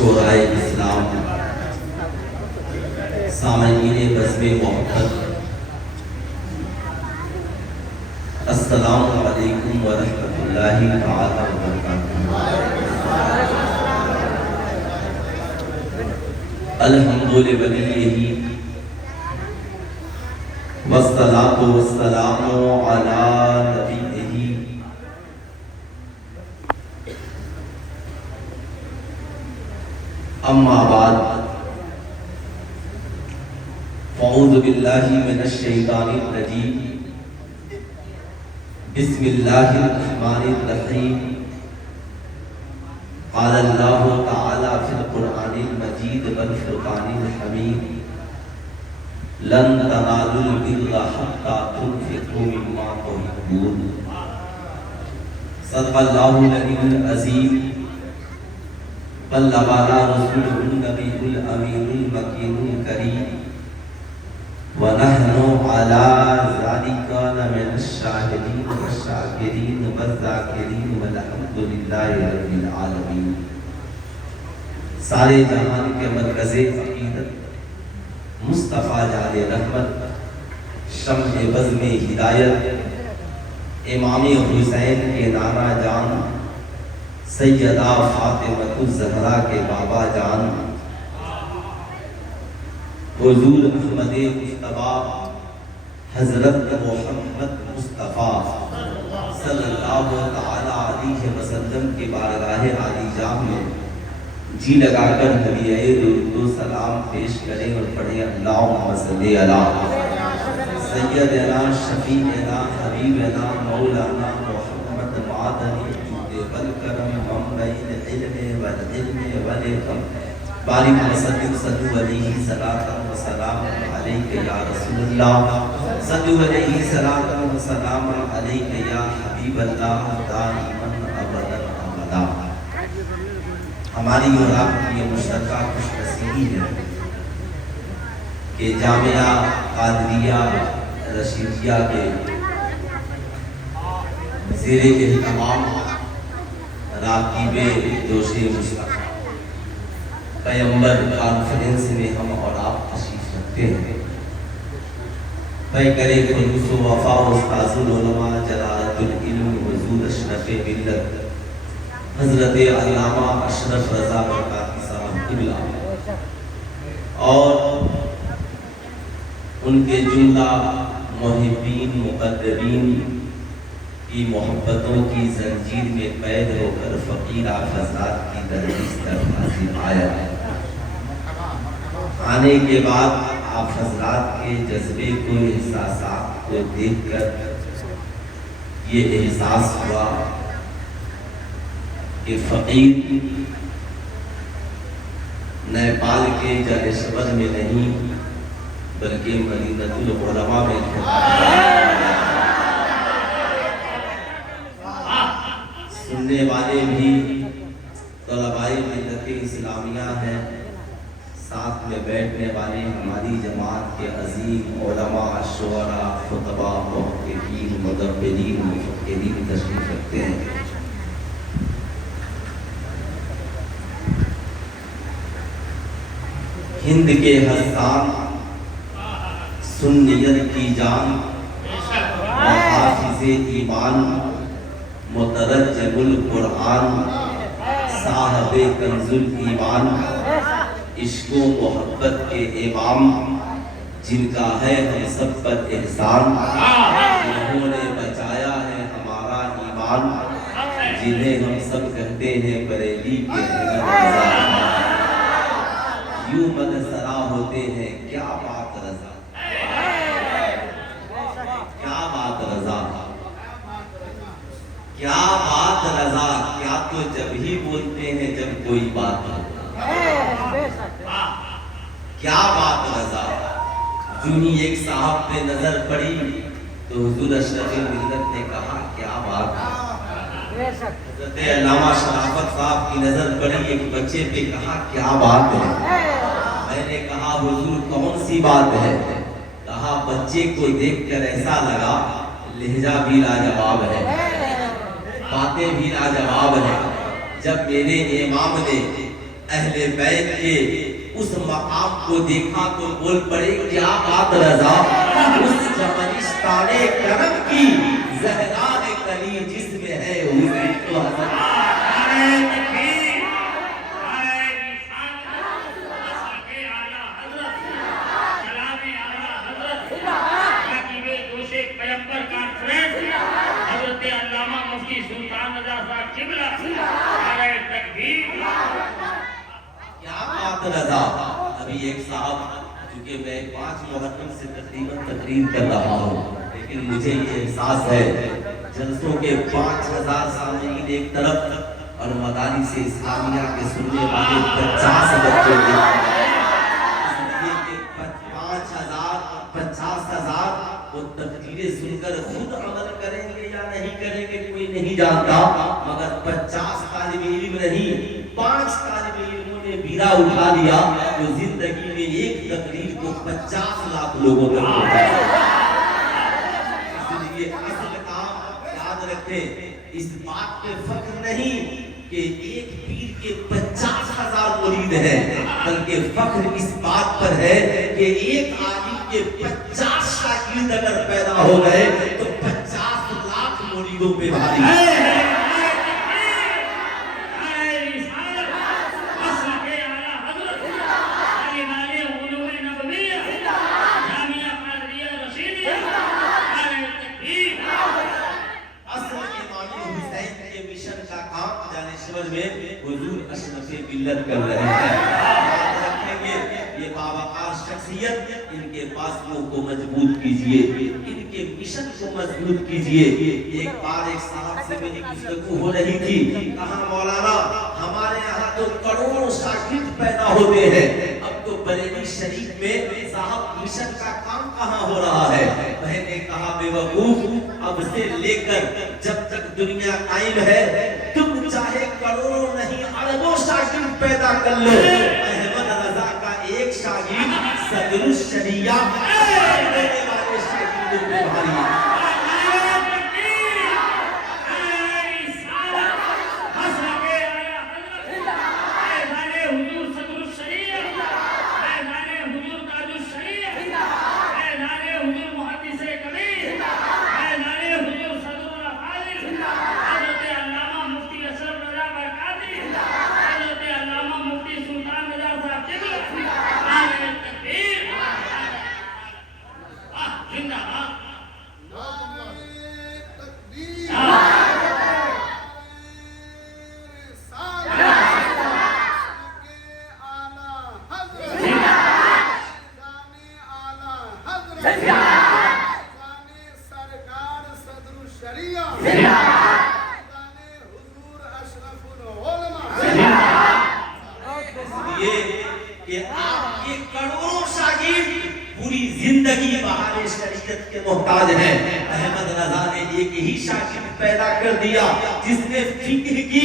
شورائے اسلام، سامعین بزم محبت، السلام علیکم ورحمۃ اللہ تعالی وبرکاتہ۔ الحمد لولیہ والصلاۃ والسلام علی نبیہ اما بعد، اعوذ باللہ من الشیطان الرجیم، بسم اللہ الرحمن الرحیم۔ قال اللہ تعالی فی القرآن المجید والفرقان الحمید، لن تنالوا البر حتی تنفقوا مما تحبون۔ صدق اللہ العلی العظیم، بلغنا رسولہ النبی الامین المکین الکریم، ونحن علی ذلک لمن الشاہدین والشاکرین والذاکرین والحمد للہ رب العالمین۔ سارے جہان کے مرکز عقیدت، مصطفیٰ جان رحمت، شمع بزم ہدایت، امام حسین کے نانا جان، سیدہ فاطمہ الزہرا کے بابا جان، حضور احمد مصطفیٰ حضرت محمد مصطفیٰ صلی اللہ تعالی علیہ وسلم کے بارگاہ عالی جاہ میں جی لگا کر ہدیۂ درود و سلام پیش کریں اور پڑھیں اللہم صلی علی سیدنا شفیعنا حبیبنا مولانا محمد معدنی جود والکرم منبع العلم والعلم والحکم، بارک وسلم صلو علیہ صلاۃ و سلام علیک یا رسول اللہ، صلو علیہ صلاۃ و سلام علیک یا حبیب اللہ، دائما ابدا ابدا۔ ہماری اور آپ کی یہ مشترکہ خوش نصیبی ہے کہ جامعہ قادریہ رشیدیہ کے زیر اہتمام راکب جوش مصطفیٰ پیمبر کانفرنس میں ہم اور آپ تشریف رکھتے ہیں۔ پیکر خلوص و وفا استاذ العلماء جلالت العلم حضور اشرف ملت حضرت علامہ اشرف رضا برکاتی صاحب قبلہ اور ان کے جملہ محبین مقربین کی محبتوں کی زنجیر میں قید ہو کر فقیر آپ حضرات کی درویش تک حاضر آیا ہے۔ آنے کے بعد آپ حضرات کے جذبے کو، احساسات کو دیکھ کر یہ احساس ہوا کہ فقیر نیپال کے جانشور میں نہیں بلکہ مدینۃ العلماء میں سننے والے بھی طلباء ملت اسلامیہ ہیں، ساتھ میں بیٹھنے والے ہماری جماعت کے عظیم علماء، شعراء، خطباء، محققین، مدبرین، مفکرین تشریف رکھتے ہیں۔ ہند کے حسان، سنیت کی جان، محافظ ایمان، مترجم القرآن، صاحب کنز الایمان، عشق و محبت کے امام، جن کا ہے ہم سب پر احسان، جنہوں نے بچایا ہے ہمارا ایمان، جنہیں ہم سب کہتے ہیں بریلی کے یوں مدسرا ہوتے ہیں۔ کیا بات رضا، کیا بات رضا، کیا بات رضا، کیا تو جب ہی بولتے ہیں جب کوئی بات ہو، کیا بات رضا۔ جو ہی ایک صاحب پہ نظر پڑی تو حضور اشرف ملت نے کہا کیا بات ہے۔ حضرت علامہ شرافت صاحب کی نظر پڑی ایک بچے پہ، کہا کیا بات ہے۔ میں نے کہا حضور کون سی بات ہے؟ کہا بچے کو دیکھ کر ایسا لگا لہجہ بھی لاجواب ہے، باتیں بھی لاجواب ہے۔ جب میرے امام نے اہل بیت کے اس مقام کو دیکھا تو بول پڑے کیا بات رضا، اس جمنشتان کرم کی زہران کلی جس میں ہے حسین تو حضرت رضا۔ ابھی ایک صاحب، چونکہ میں 5 محرم سے تقریباً تقریر کر رہا ہوں، لیکن مجھے یہ احساس ہے جلسوں کے 5000 سامعین ایک طرف اور مدارس اسلامیہ کے سننے والے 50 بچے اس لیے کہ 50,000 وہ تقریریں سن کر خود عمل کریں گے یا نہیں کریں گے کوئی نہیں جانتا، مگر 50 طالب علم نہیں، 5 طالب علموں نے بیڑا اٹھا لیا جو زندگی میں ایک تقریر کو 50 لاکھ لوگوں تک پہنچایا۔ اس لیے اصل کام یاد رکھیں، اس بات پہ فخر نہیں کہ ایک پیر کے 50,000 مرید ہیں، بلکہ فخر اس بات پر ہے کہ ایک عالم کے 50 شاگرد اگر پیدا ہو گئے تو 50 لاکھ مریدوں پہ بھاری ہے۔ حضور اشرف ملت کر رہے ہیں، یاد رکھیں گے یہ باوقار شخصیت، ان کے بازوؤں کو مضبوط کیجئے، ان کے مشن کو مضبوط کیجئے۔ ایک بار ایک صاحب سے میری گفتگو ہو رہی تھی، کہا مولانا ہمارے یہاں تو کروڑوں شاگرد پیدا ہوتے ہیں، اب تو بریلی شریف میں صاحب مشن کا کام کہاں ہو رہا ہے؟ میں نے کہا بے وقوف، اب سے لے کر جب تک دنیا قائم ہے تم چاہے کروڑوں نہیں اربوں شاگرد پیدا کر لو، احمد رضا کا ایک شاگرد صدر الشریعہ دینے والے شاگردوں پہ بھاری ہے۔ زندگی بہار شریعت کے محتاج ہیں۔ احمد رضا نے ایک ہی شاگرد پیدا کر دیا جس نے فکر کی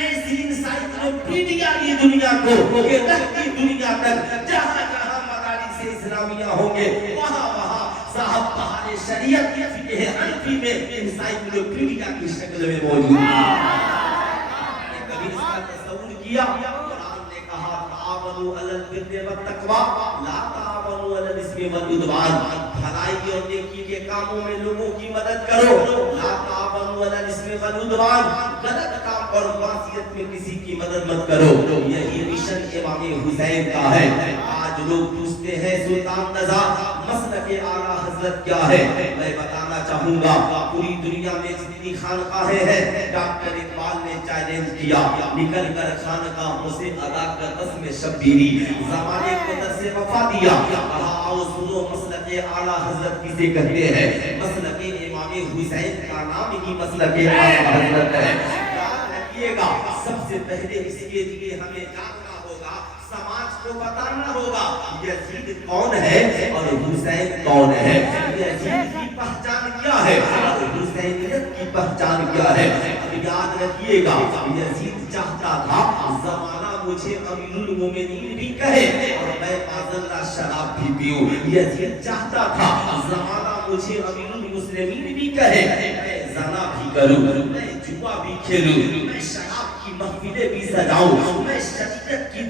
ایسی انسائکلوپیڈیا دی دنیا کو کہ رہتی دنیا تک جہاں جہاں مدارس اسلامیہ ہوں گے وہاں وہاں صاحب بہار شریعت کی فقہ حنفی میں انسائکلوپیڈیا کی شکل میں موجود ہے۔ کبھی اس کا تصور کیا؟ قرآن نے کہا تعاونوا علی البر والتقوی لا تعاونوا علی الاثم والعدوان، بھلائی اور نیکی کے کاموں میں لوگوں کی مدد کرو، لا تعاونوا علی الاثم والعدوان، غلط کام اور معصیت میں کسی کی مدد مت کرو۔ یہی مشن امام حسین کا ہے۔ آج لوگ پوچھتے ہیں سلطان رضا مسلک اعلیٰ حضرت کیا ہے؟ میں بتانا چاہوں گا پوری دنیا میں جتنی خانقاہیں ہیں ڈاکٹر اقبال نے چیلنج کیا، نکل کر خانقاہوں سے ادا کر رسم شبیری، زمانے کو درس وفا دیا، کہا آؤ سنو مسلک اعلیٰ حضرت کسے کہتے ہیں؟ مسلک امام حسین کا نام ہی مسلک اعلیٰ حضرت ہے۔ یاد رکھیے گا سب سے پہلے اس کے لیے ہمیں جاننا ہوگا، سماج کو بتانا ہوگا یزید کون ہے اور حسین کون ہے، یزید کی پہچان کیا ہے اور حسینیت کی پہچان کیا ہے۔ اب یاد رکھیے گا یزید چاہتا تھا زمانہ مجھے امیر المومنین بھی کہے اور میں معذاللہ شراب بھی پیوں، یزید چاہتا تھا زمانہ مجھے امیر المسلمین بھی کہے میں زنا بھی کروں، میں جوا بھی کھیلوں، میں شراب کی محفلیں بھی سجاؤں، میں شریعت کی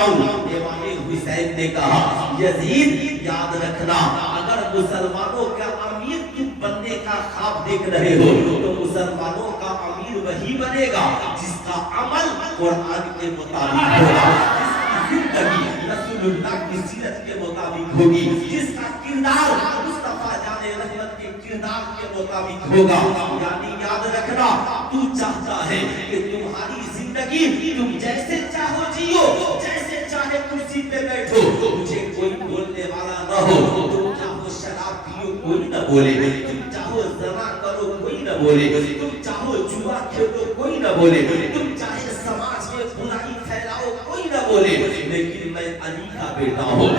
जाऊं। इमाम हुसैन ने कहा यजीद याद रखना, अगर मुसलमानों का अमीर तुम बनने का ख्वाब देख रहे हो तो मुसलमानों का अमीर वही बनेगा जिसका अमल कुरान के मुताबिक होगा, जिसकी जिंदगी रसूलुल्लाह की सीरत के मुताबिक होगी, जिसका किरदार मुस्तफा जाने रहमत के किरदार के मुताबिक होगा। यानी याद रखना, तू चाहता है कि तुम्हारी जिंदगी तुम जैसे चाहो जियो, जैसे चाहे कुर्सी पे बैठो, मुझे कोई बोलने वाला न हो। तुम चाहो शराब पियो कोई न बोले, तुम चाहो ज़ना करो कोई न बोले, तुम चाहो जुआ खेलो कोई न बोले, तुम चाहे समाज में बुराई फैलाओ कोई न बोले, लेकिन मैं अली का बेटा हूँ,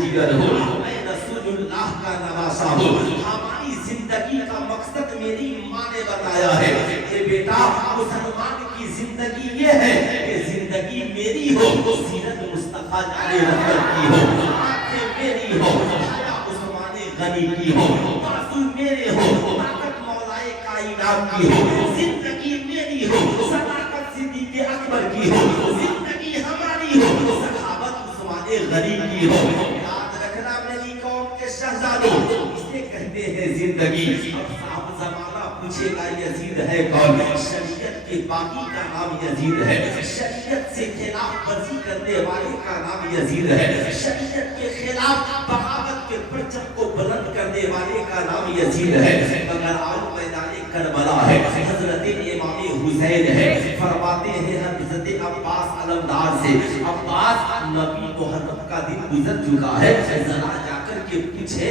जिगर हो, मैं रसूलुल्लाह का नवासा हूँ। हमारी जिंदगी का मकसद मेरी माँ ने बताया है, ये बेटा मुसलमान की जिंदगी ये है कि जिंदगी मेरी हो, सीरत मुस्तफा जाने रहमत की हो, आंखें मेरी हो, हया उस्माने गनी की हो, बाजू मेरे हो, ताकत मौलाए कायनात की हो, जिंदगी मेरी हो, सदाकत सिद्दीक़ अकबर की हो, जिंदगी हमारी हो, सखावत उस्माने गनी की हो। याद रखना मेरी कौम के शहजादों, इसे कहते हैं जिंदगी। अब साहब ज़माना पूछेगा यजीद है कौन? शरीयत के बागी का नाम यजीद है, शरीयत से खिलाफ वर्जी करने वाले का नाम यजीद है, शरीयत के खिलाफ बगावत के परचम को बुलंद करने वाले का नाम यजीद है। मगर आओ मैदाने करबला है, हजरत इमाम हुसैन है। फरमाते हैं हजरत अब्बास अलमदार से, अब्बास नबी मुहर्रम का दिन गुजर चुका है, जरा जाकर के पूछे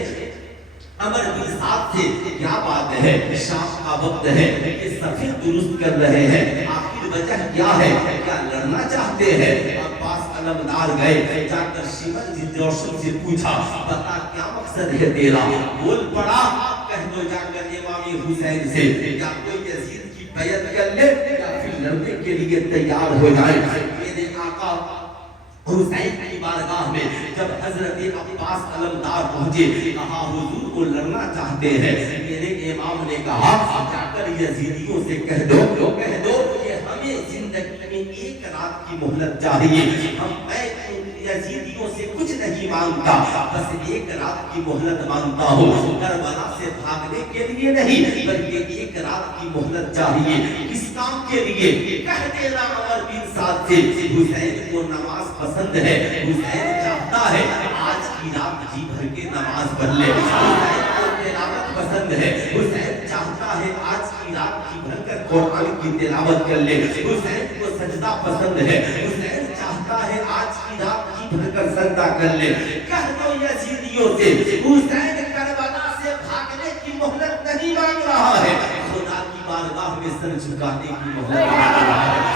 अमर बिन साहब से क्या बात है, शाम का वक्त है, ये सफेद दुरुस्त कर रहे हैं, आखिर वजह क्या है, क्या लड़ना चाहते हैं? अब्बास अलमदार गए, जाकर शिमर जी जोशन से पूछा, बता क्या मकसद है तेरा? बोल पड़ा, कह दो जाकर इमाम हुसैन से, या कोई यजीद की बैत कर ले या फिर लड़ने के लिए तैयार हो जाए। मेरे आका हुसैन की बारगाह में जब हजरत अब्बास अलमदार पहुंचे, कहा हुजूर को लड़ना चाहते हैं। मेरे इमाम ने कहा जाकर यजीदियों से कह दो कि हमें जिंदगी में एक रात की मोहलत चाहिए, मैं यजीदियों से कुछ नहीं मांगता, बस एक रात की मोहलत मांगता हूँ। करबला से भागने के लिए नहीं, बल्कि एक रात की मोहलत चाहिए। किस काम के लिए? कह देना अमर बिन साद से, हुसैन को नमाज पसंद है, हुसैन चाहता है आज की रात जी भर के नमाज पढ़ ले, हुसैन को तिलावत पसंद है, हुसैन चाहता है आज की रात जी भर कर कुरान की तिलावत कर ले, हुसैन को सजदा पसंद है, हुसैन चाहता है आज की रात जी भर कर सजदा कर ले। कह दो यजीदियों से, हुसैन करबला से भागने की मोहलत नहीं मांग रहा है, खुदा की बारगाह में सर झुकाने की मोहलत मांग रहा है,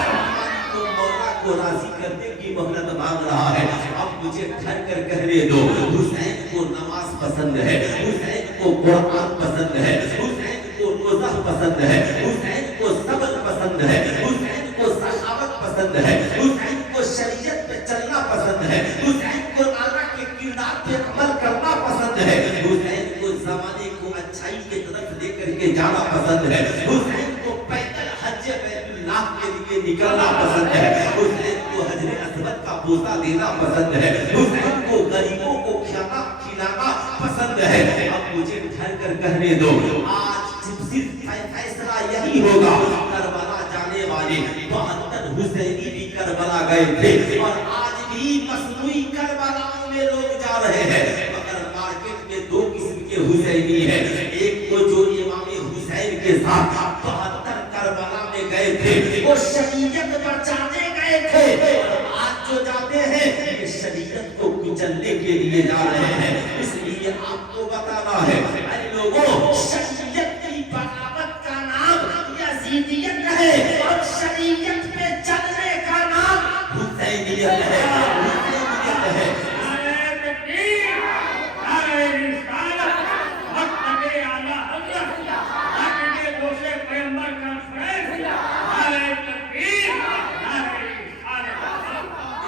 मौला को राजी करने की मोहलत मांग रहा है। अब मुझे ठहर कर कहने दो, हुसैन को नमाज पसंद है, हुसैन को कुरान पसंद है, हुसैन को रोज़ा पसंद है, हुसैन को सब्र पसंद है, हुसैन को सखावत पसंद है, हुसैन को शरीयत पे चलना पसंद है, हुसैन को अल्लाह के किरदार पे अमल करना पसंद है, हुसैन को ज़माने को अच्छाई की तरफ लेकर के जाना पसंद है, हुसैन को पैदल हज बैतुल्लाह के लिए निकलना पसंद है, हुसैन को हजरे अस्वद का बोसा देना पसंद है, हुसैन को गरीबों को खिलाना पसंद है। अब मुझे ठहर कर कहने दो, आज सिर्फ फैसला यही होगा। करबला जाने वाले 72 हुसैनी भी करबला गए थे और आज भी मसनूई करबलाओं में लोग जा रहे हैं, मगर मार्केट में दो किस्म के हुसैनी हैं। एक वो जो इमाम हुसैन के साथ 72 करबला में गए थे, वो शरीयत बचाने गए थे, आज जो जाते हैं ये शरीयत को कुचलने के लिए जा रहे हैं। इसलिए आपको बताना है अरे लोगों, शरीयत की बगावत का नाम यजीदियत है और शरीयत पे चलने का नाम हुसैनियत है, हुसैनियत है।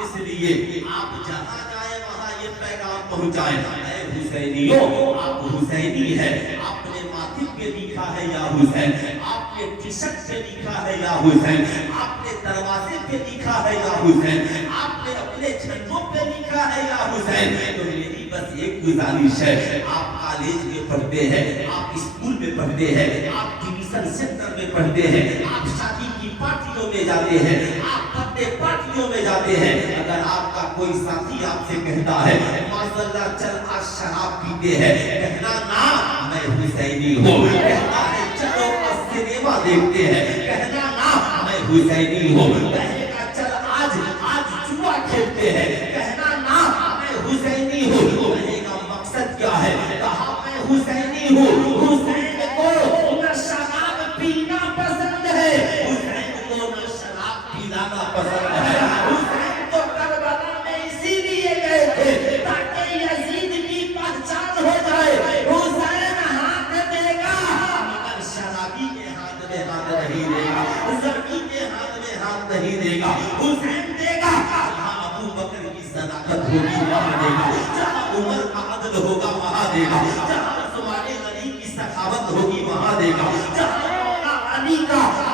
इसलिए आप जहाँ जाए वहाँ ये पैगाम पहुँचाएं, ऐ हुसैनियों, आप हुसैनी है, आपने माथे पे लिखा है या हुसैन, आपने टी शर्ट पे लिखा है या हुसैन, आपने दरवाजे पे लिखा है या हुसैन, आपने अपने झंडों पे लिखा है या हुसैन। तो मेरी बस एक गुजारिश है, आप कॉलेज में पढ़ते हैं, आप स्कूल में पढ़ते हैं, आप ट्यूशन सेंटर में पढ़ते हैं, आप शादी की पार्टियों में जाते हैं, आप बर्थडे पार्टियों में जाते हैं, अगर आपका कोई साथी आपसे कहता है माशाअल्लाह चल आज शराब पीते हैं, कहना ना मैं हुसैनी हूँ। कहना है चलो आज सिनेमा देखते हैं, कहना ना मैं हुसैनी हूँ। कहेगा चल आज जुआ खेलते हैं, कहना ना मैं हुसैनी हूँ। कहेगा मकसद क्या है, कहा मैं हुसैनी हूँ। हुसैन को न शराब पीना पसंद है, हुसैन को न शराब पिलाना पसंद है। हुसैन तो करबला में इसीलिए गए थे ताकि यजीद की पहचान हो जाए। हुसैन हाथ देगा मगर शराबी के हाथ में हाथ नहीं देगा, जर्गी के हाथ में हाथ नहीं देगा। हुसैन देगा जहाँ अबू बकर की सदाकत होगी वहाँ देगा, जहाँ उमर का अदल होगा वहाँ देगा, जहाँ उस्मान गनी की सखावत होगी वहाँ देगा, जहाँ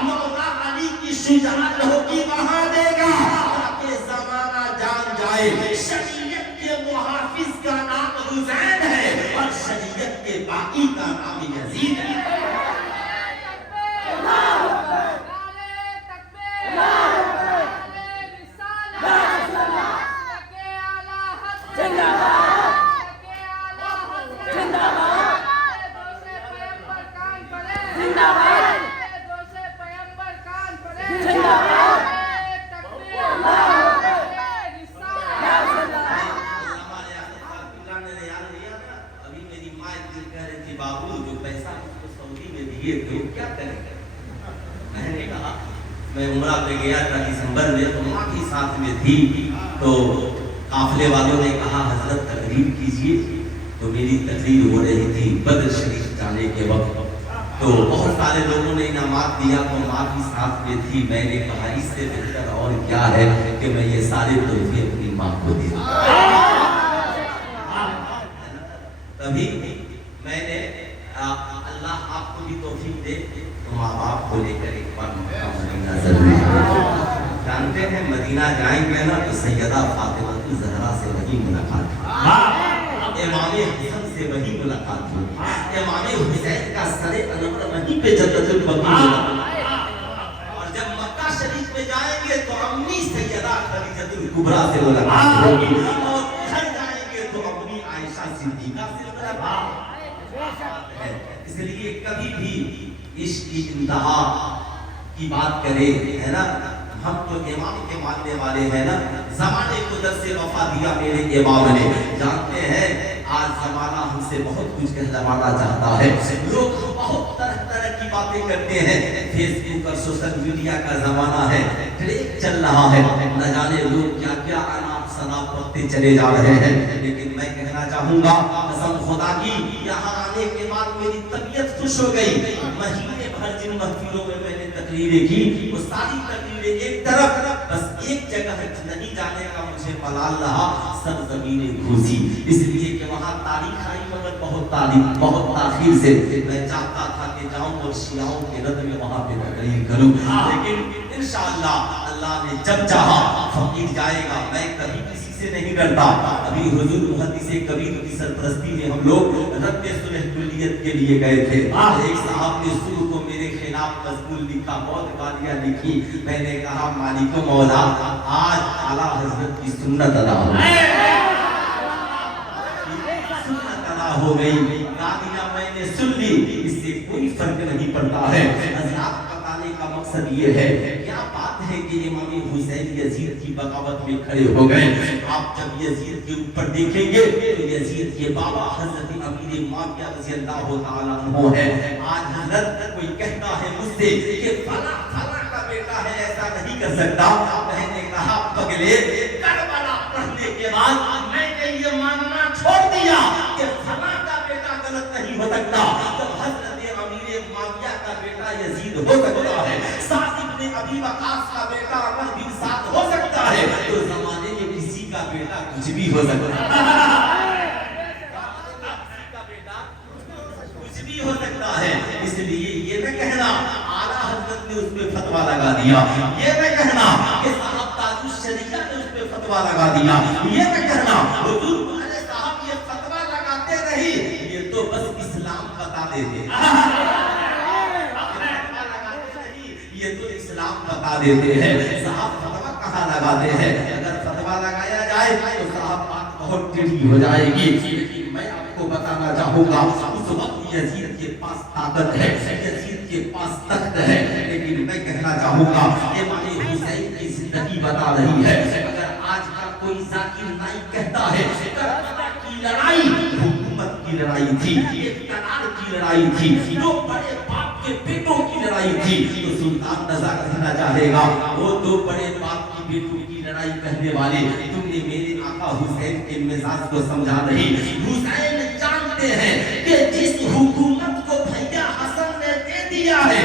मौला अली की शुजाअत होगी वहाँ देगा। ताकि ज़माना जान जाए शरीयत के मुहाफिज का नाम हुसैन है और शरीयत के बाकी का नाम यजीद है। मैं उमरा पे गया था दिसंबर में, तो माँ भी साथ में थी, तो काफले वालों ने कहा हजरत तकरीर कीजिए। तो मेरी तकरीर हो रही थी बद्र शरीफ जाने के वक्त, तो बहुत सारे लोगों ने इनामात दिया, तो माँ भी साथ में थी। मैंने कहा इससे बेहतर और क्या है कि मैं ये सारे तोहफे अपनी माँ को दे दूं। तभी मैंने अल्लाह आपको भी तौफीक दे तो माँ बाप को लेकर एक बार मदीना जरूर जानते हैं। मदीना जाएंगे ना तो सैयदा फातिमा ज़हरा से वही मुलाकात, इमाम हसन से वही मुलाकात हुई, इमाम हुसैन का सरे अनवर वहीं पे जन्नतुल बकी और जब मक्का शरीफ में जाएंगे तो अम्मी सैयदा खदीजतुल कुबरा से मुलाकात होगी, और घर जाएंगे तो अम्मी आयशा सिद्दीका से मुलाकात है। इसलिए कभी भी इश्क की इंतहा की बात करें, है ना, हम तो इमाम के मानने वाले हैं ना। जमाने को दर्से वफा दिया मेरे इमाम ने, जानते हैं आज जमाना हमसे बहुत कुछ कहलवाना चाहता है। लोग बहुत तरह तरह की बातें करते हैं, फेसबुक और सोशल मीडिया का जमाना है, ट्रेंड चल रहा है, न जाने लोग क्या क्या अनाप शनाप पढ़ते चले जा रहे हैं। लेकिन मैं कहना चाहूंगा कसम खुदा की, यहाँ आने के बाद मेरी तबीयत खुश हो गई। महीने भर जिन महफिलों में मैंने तकरीरें की, वो सारी तकरीरें एक तरफ, बस एक जगह नहीं जाने का मुझे मलाल रहा, सब जमीनें घूसी। इसलिए कि वहाँ तारीख आई मगर बहुत ताखीर से। मैं चाहता था कि जाऊं और शियाओं के रद में वहाँ पे तकरीर करूं, लेकिन इंशाअल्लाह अल्लाह ने जब चाहा फकीर जाएगा। मैं कभी किसी से नहीं डरता। अभी हुजूर मुहद्दिस कबीर की सरपरस्ती में हम लोग रद्द सुलह कुल्लियत के लिए गए थे। एक साहब ने सुबह को मेरे खिलाफ मजमून लिखा, बहुत गालियां लिखी। मैंने कहा मालिको मौला आज आला हजरत की सुन्नत अदा हो गई, गालियां मैंने सुन ली, इससे कोई फर्क नहीं पड़ता है। हजरत बताने का मकसद ये है, क्या बात है कि इमाम हुसैन यजीद की बगावत में खड़े हो गए। आप जब यजीद के ऊपर देखेंगे तो यजीद के बाबा हजरत अमीर मुआविया रज़ी अल्लाह तआला अन्हु है। आज हजरत कोई कहता है मुझसे कि फला फला का बेटा है, ऐसा नहीं कर सकता। मैंने कहा पगले, करबला पढ़ने के बाद मैंने ये मानना छोड़ दिया कि फला का बेटा गलत नहीं हो सकता, तो हजरत अमीर मुआविया का बेटा यजीद हो सकता है, साद इब्न अबी वक़ास का बेटा अमर बिन साद हो सकता है, तो जमाने में किसी का बेटा कुछ भी हो सकता है, कुछ भी हो सकता है। इसलिए ये न कहना आला हजरत ने उसमें फतवा लगा दिया, ये न कहना कि फतवा लगा दिया। ये न कहना हुजूर वाले साहब ये फतवा लगाते नहीं, ये तो बस इस्लाम बता देते, ये तो इस्लाम बता देते हैं। साहब फतवा कहाँ लगाते हैं? अगर फतवा लगाया जाए तो साहब बात बहुत टेढ़ी हो जाएगी। लेकिन मैं आपको बताना चाहूंगा उस वक्त यजीद के पास ताकत है, यजीद के पास तख्त है, लेकिन मैं कहना चाहूंगा इमाम हुसैन की जिंदगी बता रही है। अगर आज का कोई जाकिर नाइक कहता है करबला की लड़ाई हुकूमत की लड़ाई थी, इक़्तिदार की लड़ाई थी, जो बड़े बाप के बेटों की लड़ाई थी, तो सुल्तान रज़ा कहना चाहेगा वो दो बड़े बाप की बेटों की लड़ाई कहने वाले तुमने मेरे आका हुसैन के मिजाज को समझा नहीं। हुसैन जानते हैं कि जिस हुकूमत को भैया हसन ने दे दिया है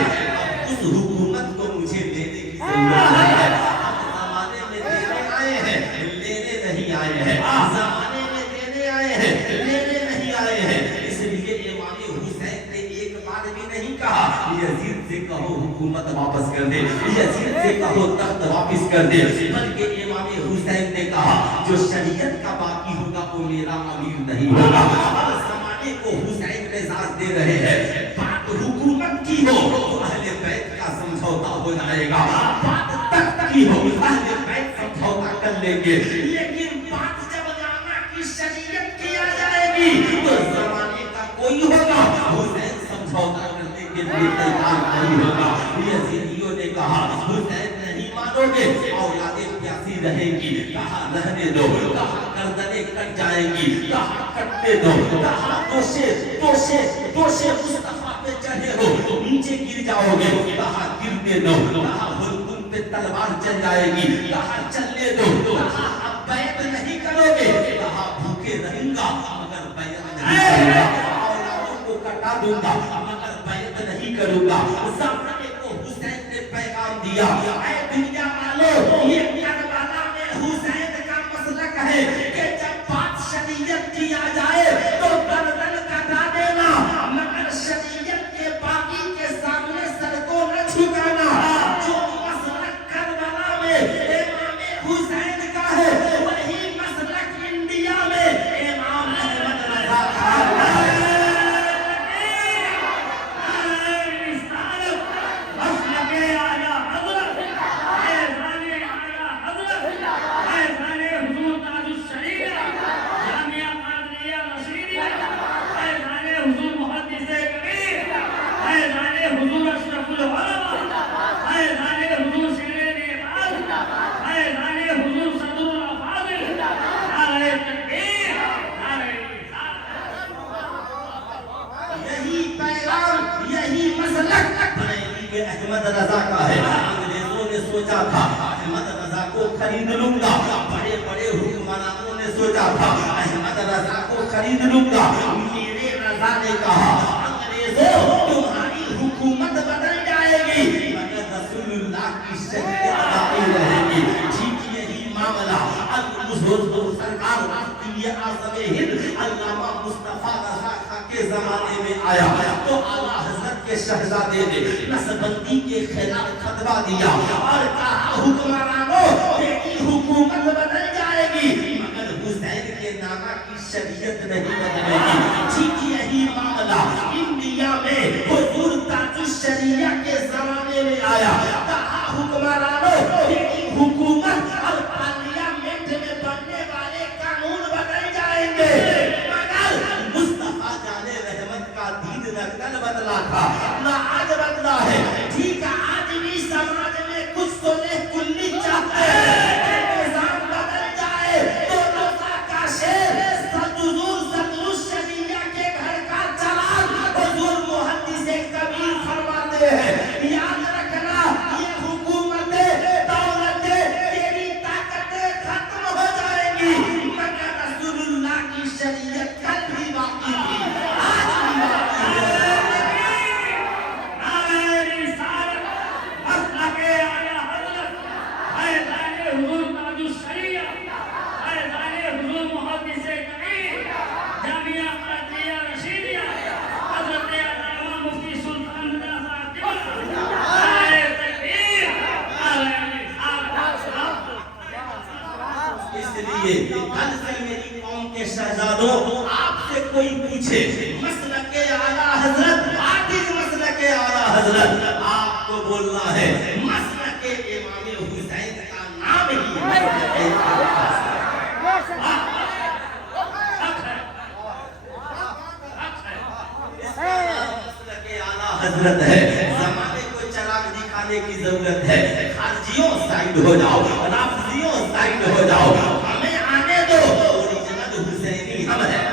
उस हुकूमत को मुझे लेने की जरूरत है। हम जमाने में देने आए हैं, लेने नहीं आए हैं, जमाने में देने आए हैं, लेने नहीं आए हैं। इसलिए इमाम हुसैन ने एक बार भी नहीं कहा यजीद से कहो हुकूमत वापस कर दे, यजीद से कहो तख्त वापस कर दे, बल्कि इमाम हुसैन ने कहा जो शरीयत का बाकी होगा वो मेरा अमीर नहीं होगा। अब जमाने को हुसैन मिजाज दे रहे हैं, बात हुकूमत की हो तो अहले बैत का समझौता हो जाएगा, बात तख्त की हो अहले बैत समझौता कर लेंगे, लेकिन बात जब जाना की शरीयत की आ जाएगी तो जमाने का कोई होगा हुसैन समझौता करने के लिए तैयार नहीं होगा। यजीदियों ने कहा हुसैन नहीं मानोगे औलादें प्यासी रहेंगी, कहा रहने दो, कहा गर्दनें कट जाएंगी, कहा कटने दो, कहा दोषे दोषे दोषे मुस्तफा पे चढ़े हो नीचे गिर जाओगे, कहा गिरने दो, कहा हुलकुम पे तलवार चल जाएगी, कहा चलने दो, कहा अब बैत नहीं करोगे, कहा भूखे रहूंगा मगर बैत नहीं करूंगा, औलादों को कटा दूंगा मगर बैत नहीं करूंगा। ज़माने को हुसैन ने पैगाम दिया ऐ दुनिया वालों ये करबला में हुसैन का मसलक है कि जब बात शरीयत की आ जाए तो गर्दन कटा देना मगर शरीयत के बाकी के सामने सर को न झुकाना। जो मसलक करबला में इमाम हुसैन का है वही मसलक इंडिया में इमाम अहमद रज़ा का है। अहमद रज़ा का है। अंग्रेजों ने सोचा था अहमद रज़ा को खरीद लूंगा, बड़े बड़े हुक्मरानों ने सोचा था अहमद रज़ा को खरीद लूंगा। मेरे रज़ा ने कहा अंग्रेजों तुम्हारी हुकूमत बदल जाएगी मगर रसूलुल्लाह की शरीयत बाकी रहेगी। ठीक यही मामला सरकार राष्ट्रीय आज़म हिंद अल्लामा मुस्तफा रज़ा खां के जमाने में आया तो आला हज़रत के शहजादे ने नसबंदी के खिलाफ फतवा दिया और कहा हुक्मरानों तेरी हुकूमत बदल जाएगी मगर हुसैन के नाना की शरीयत नहीं बदलेगी। ठीक यही मामला इंडिया में हुजूर ताजुश शरिया के जमाने में आया। कहा हुक्मरानों तेरी हुकूमत और पार्लियामेंट में बनने वाले कानून बदल जाएंगे मगर मुस्तफा जाने रहमत का दीन न कल बदला था न आज बदला है। ठीक है आज भी समाज में कुछ तो कुल्ली चाहते हैं निजाम बदल जाए तो रोजा का शेर हुजूर सदरुश शरिया के घर का चलान हुजूर मुहद्दिस اس لیے کل سے میری قوم کے شہزادوں آپ سے کوئی پوچھے مسلک اعلیٰ حضرت مسلک اعلیٰ حضرت آپ کو بولنا ہے مسلک امام حسین کا نام ہی مسلک اعلیٰ حضرت ہے. زمانے کو چراغ دکھانے کی ضرورت ہے. خارجیوں سائڈ ہو جاؤ, رافضیوں سائڈ ہو جاؤ, ہمیں آنے دو. اوریجنل حسینی ہم ہیں,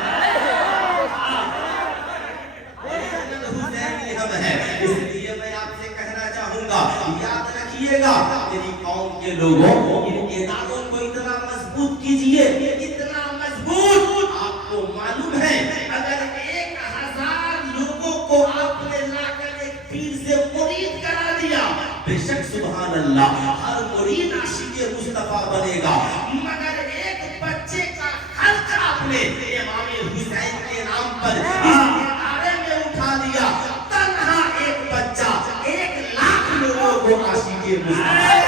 اوریجنل حسینی ہم ہیں. اس لیے میں آپ سے کہنا چاہوں گا, یاد رکھیے گا میری قوم کے لوگوں, ان اداروں کو اتنا مضبوط کیجئے, اتنا مضبوط. آپ کو معلوم ہے اگر 1000 لوگوں کو آپ نے لا کر ایک پیر سے مرید کرا دیا, بے شک سبحان اللہ ہر مرید عاشق مصطفیٰ بنے گا. مگر ایک بچے کا خرچ آپ نے امام حسین کے نام پر اس ادارے میں اٹھا دیا, تنہا ایک بچہ 1 لاکھ لوگوں کو عاشق مصطفیٰ.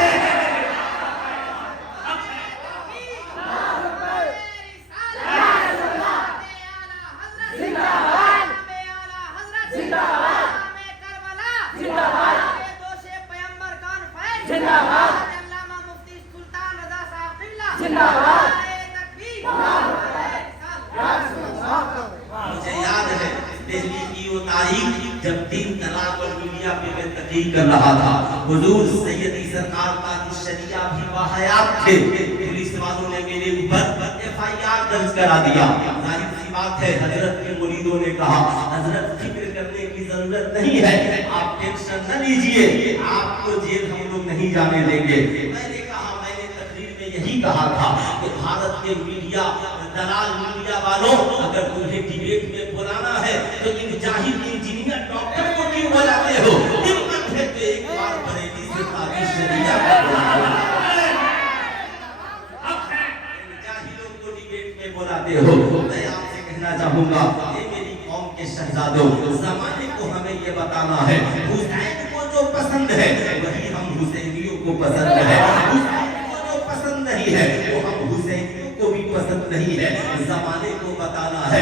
مجھے یاد ہے دہلی کی وہ تاریخ جب 3 طلاق اور میڈیا پہ میں تقریر کر رہا تھا, حضور سیدی سرکار قاضی شریعہ بھی باحیات تھے. پولیس والوں نے میرے اوپر FIR درج کرا دیا. ظاہر سی بات ہے حضرت کے مریدوں نے کہا حضرت فکر کرنے کی ضرورت نہیں ہے, آپ ٹینشن نہ لیجئے, آپ کو جیل ہم لوگ نہیں جانے دیں گے. میں نے تقریر میں یہی کہا تھا کہ بھارت کے میڈیا دلال میڈیا والوں, اگر تمہیں ڈیبیٹ میں بلانا ہے تو ان جاہل انجینئر ڈاکٹر کو کیوں بلاتے ہو؟ ہمت ہے تو ایک بار بریلی سے قاضی شریعہ کو بلانا. ان جاہلوں کو ڈیبیٹ میں بلاتے ہو. میں آپ سے کہنا چاہوں گا یہ میری قوم کے شہزادوں, زمانے کو ہمیں یہ بتانا ہے حسین کو جو پسند ہے وہی ہم حسینیوں کو پسند ہے. نہیں ہے وہ ہم حسینیوں کو بھی پسند نہیں ہے. زمانے کو بتانا ہے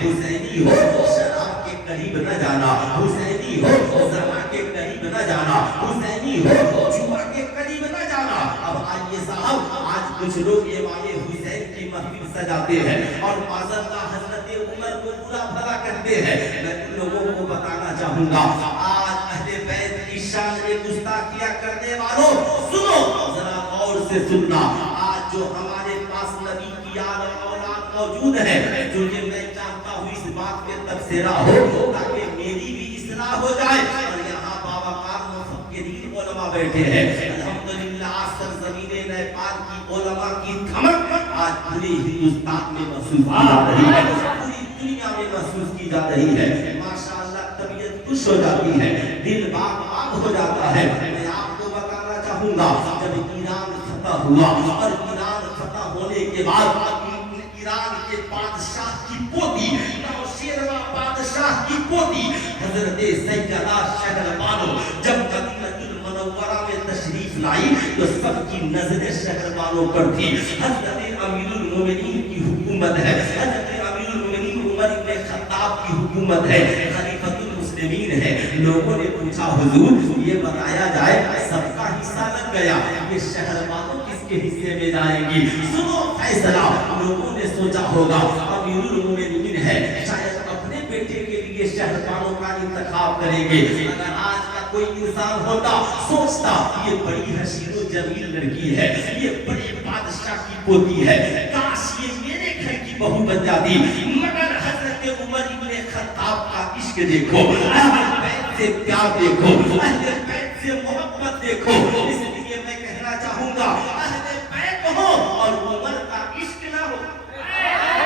حسینی ہو شراب کے قریب نہ جانا, حسینی ہو زنا کے قریب نہ جانا, حسینی ہو جوا کے قریب نہ جانا. اب آئیے صاحب, آج کچھ لوگ امام حسین کی محفل سجاتے ہیں اور معذاللہ حضرت عمر کو برا بھلا کرتے ہیں. میں ان لوگوں کو بتانا چاہوں گا آج اہل بیت کی شان میں گستاخیاں کرنے والوں سنو, ذرا غور سے سننا. آج جو ہمارے پاس نبی کی اولاد موجود ہے, جو یہ میں چاہتا ہوں اس بات پہ تبصرہ ہو تاکہ میری بھی اصلاح ہو جائے. اور یہاں باوقار مفکرین علماء بیٹھے ہیں الحمدللہ. سرزمین نیپال کی علماء کی دھمک آج پوری ہندوستان میں محسوس کی جا رہی ہے, پوری دنیا میں محسوس کی جا رہی ہے. ماشاءاللہ طبیعت خوش ہو جاتی ہے, دل باغ ہو جاتا ہے. میں آپ کو بتانا چاہوں گا جب ایران فتح ہوا اور ایران فتح ہونے کے بعد ایران کے بادشاہ کی پوتی, نوشیروان بادشاہ کی پوتی حضرت سیدہ شہربانو جب مدینہ المنورہ میں تشریف لائی تو سب کی نظر شہربانو پر تھی. حضرت امیر المومنین کی حکومت ہے, حضرت امیر المومنین عمر بن خطاب کی حکومت ہے, خلیفۃ المسلمین ہے. لوگوں نے پوچھا حضور یہ بتایا جائے سب کا حصہ لگ گیا, یہ شہربانو کس کے حصے میں جائیں گی؟ سنو فیصلہ. لوگوں نے سوچا ہوگا امیر المومنین ہے, شاید اپنے بیٹے کے لیے شہربانو کا انتخاب کریں گے. اگر آج کا کوئی انسان ہوتا سوچتا یہ بڑی حسین و جمیل لڑکی ہے, یہ بڑے بادشاہ کی پوتی ہے, کاش یہ میرے گھر کی بہو بن جاتی. مگر حضرت عمر ابن خطاب کا عشق دیکھو, اہل بیت سے پیار دیکھو, اہل بیت سے محبت دیکھو. اس لیے میں کہنا چاہوں گا اہل بیت ہو اور عمر کا عشق نہ ہو,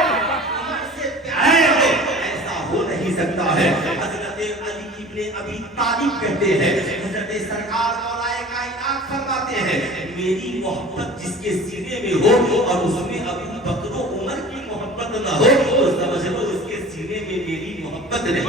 عمر سے پیار ہو, ایسا ہو نہیں سکتا ہے. حضرت علی ابن ابی طالب کہتے ہیں, حضرت سرکار مولا کائنات فرماتے ہیں میری محبت جس کے سینے میں ہو اور اس میں ابو بکر و عمر کی محبت نہ ہو تو سمجھ لو اس کے سینے میں میری محبت نہیں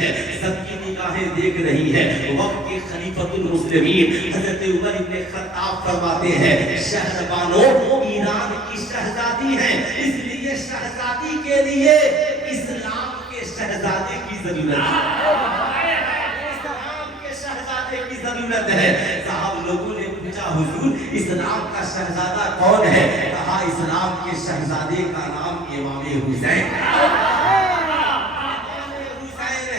ہے. سب کی نگاہیں دیکھ رہی ہے, وقت کے خلیفہ खलीफतुल मुस्लिमीन हजरत उमर इब्न खत्ताब फरमाते हैं शहरबानो ईरान की शहजादी है, इसलिए शहजादी के लिए इस्लाम के शहजादे की जरूरत है, इस्लाम के शहजादे की जरूरत है। साहब लोगों ने पूछा हुजूर इस्लाम का शहजादा कौन है? कहा इस्लाम के शहजादे का नाम इमाम हुसैन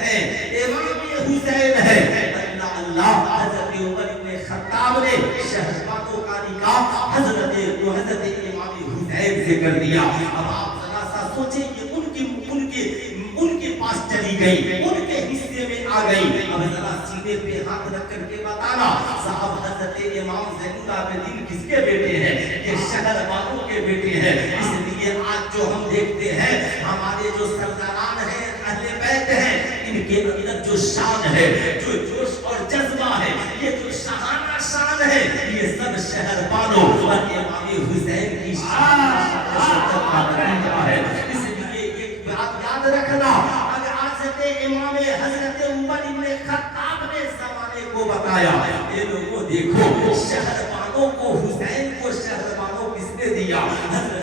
है, इमाम हुसैन है। अल्लाह अल्लाह हजरत उमर इब्न खत्ताब ने शहजादों का निकाह हजरत इमाम हुसैन से कर दिया। अब आप जरा सा सोचें कि उनके पास चली गई, उनके हिस्से में आ गई। अब जरा सीने पे हाथ रख करके बताना साहब हजरत इमाम ज़ैनुल आबिदीन किसके बेटे हैं? ये शहर वालों के बेटे हैं। इसलिए आज जो हम देखते हैं हमारे जो सरदारान हैं, अहले बैत हैं, इनके अंदर जो शान है, जो जोश और जज्बा है, ये जो शाहाना शान है, ये सब शहर वालों और इमाम हुसैन की शान का नतीजा है। इसलिए एक बात याद रखना, अगर हजरत इमाम हजरत उमर इब्न खत्ताब ने ज़माने को बताया, ये लोगों देखो शहर वालों को, हुसैन को शहर वालों किसने दिया? हजरत